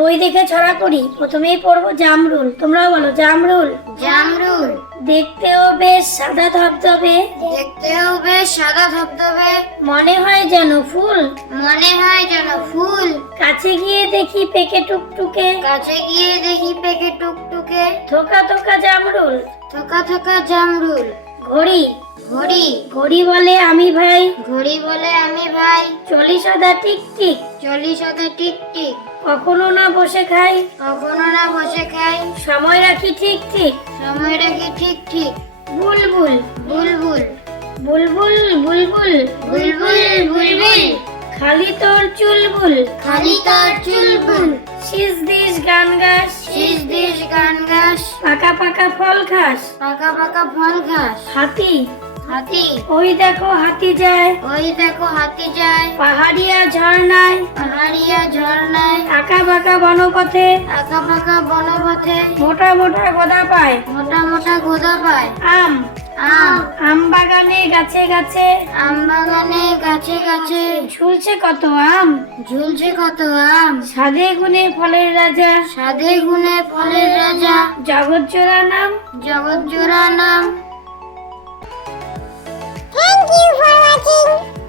বই দেখে ছড়া করি। প্রথমেই পড়বো জামরুল। তোমরাও বলো জামরুল। জামরুল। দেখতেও বেশ সাদা ধবধবে, দেখতেও বেশ সাদা ধবধবে, মনে হয় যেন ফুল। মনে হয় যেন ফুল। কাছে গিয়ে দেখি পেকে টুকটুকে, কাছে গিয়ে দেখি পেকে টুকটুকে, থোকা থোকা জামরুল। থোকা থোকা জামরুল। ঘড়ি। ঘড়ি। ঘড়ি বলে আমি ভাই, ঘড়ি বলে আমি ভাই, চলি সদা টিক টিক। চলি সদা টিক টিক, কখনো না বসে খাই, কখনো না বসে খাই, সময় রাখি ঠিক ঠিক। সময় রাখি ঠিক ঠিক। বুলবুল। বুলবুল। বুলবুল বুলবুল বুলবুল বুলবুল, খালি তোর চুলবুল। খালি তোর চুলবুল। শীষ দিস গান গাস, শীষ দিস গান গাস, পাকা পাকা ফল খাস। পাকা পাকা ফল খাস। হাতি। হাতি। ওই দেখো হাতি যায়, ওই দেখো হাতি যায়, পাহাড়িয়া ঝর্ণায়। পাহাড়িয়া ঝর্ণায়, আঁকা বাঁকা বনপথে, আঁকা পাকা বনপথে, মোটা মোটা গোদা পায়। মোটা মোটা গোদা পায়। আম। আম। আম বাগানে গাছে গাছে, আম বাগানে গাছে গাছে, ঝুলছে কত আম। ঝুলছে কত আম। সাধে গুণে ফলের রাজা, সাধে গুণে ফলের রাজা, জগৎ জোড়া নাম। জগৎ জোড়া নাম। Thank you for watching.